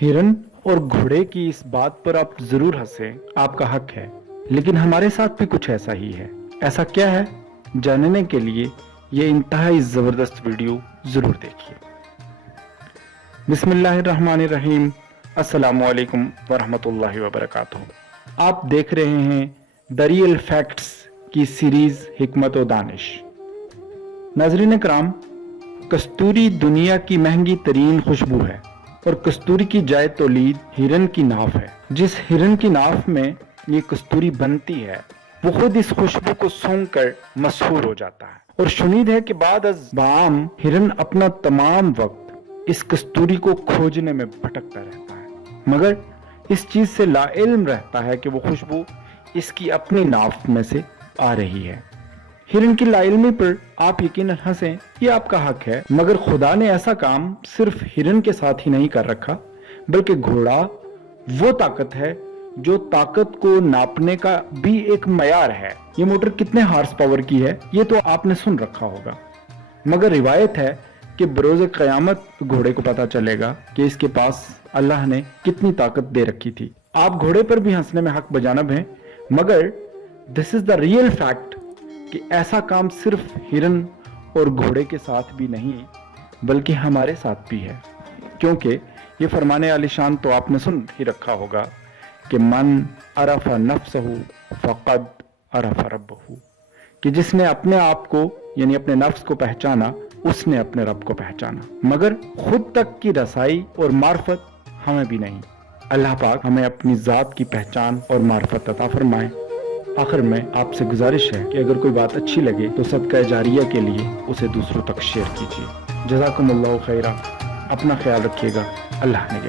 हिरन और घोड़े की इस बात पर आप जरूर हंसें, आपका हक है, लेकिन हमारे साथ भी कुछ ऐसा ही है। ऐसा क्या है, जानने के लिए ये इंतहाई जबरदस्त वीडियो जरूर देखिए। बिस्मिल्लाहिर्रहमानिर्रहीम, अस्सलामु अलैकुम वरहमतुल्लाहि वबरकातुहू। आप देख रहे हैं द रियल फैक्ट्स की सीरीज हिकमत व दानिश। नाज़रीन कराम, कस्तूरी दुनिया की महंगी तरीन खुशबू है और कस्तूरी की जाए तौलीद हिरन की नाफ है। जिस हिरन की नाफ में ये कस्तूरी बनती है वो खुद इस खुशबू को सूंघकर मशहूर हो जाता है और शुनीद है कि बाद अज़ बाम हिरन अपना तमाम वक्त इस कस्तूरी को खोजने में भटकता रहता है, मगर इस चीज से लाइल्म रहता है कि वो खुशबू इसकी अपनी नाफ में से आ रही है। हिरन की लाइल्मी पर आप यकीनन हंसें, ये आपका हक है, मगर खुदा ने ऐसा काम सिर्फ हिरन के साथ ही नहीं कर रखा, बल्कि घोड़ा वो ताकत है जो ताकत को नापने का भी एक मयार है। ये मोटर कितने हार्स पावर की है ये तो आपने सुन रखा होगा, मगर रिवायत है कि बरोज़ क़यामत घोड़े को पता चलेगा कि इसके पास अल्लाह ने कितनी ताकत दे रखी थी। आप घोड़े पर भी हंसने में हक बजानब हैं, मगर this is the real fact कि ऐसा काम सिर्फ हिरन और घोड़े के साथ भी नहीं बल्कि हमारे साथ भी है, क्योंकि ये फरमाने आलिशान तो आपने सुन ही रखा होगा कि मन अरफा नफ्सहू फ़क़द अरफा रब्बहू, कि जिसने अपने आप को यानी अपने नफ्स को पहचाना उसने अपने रब को पहचाना, मगर खुद तक की रसाई और मार्फत हमें भी नहीं। अल्लाह पाक हमें अपनी ज़ात की पहचान और मार्फत अता फरमाए। आखिर में आपसे गुजारिश है कि अगर कोई बात अच्छी लगे तो सदका जारिया के लिए उसे दूसरों तक शेयर कीजिए। जज़ाकुमुल्लाहु खैरा। अपना ख्याल रखिएगा। अल्लाह ने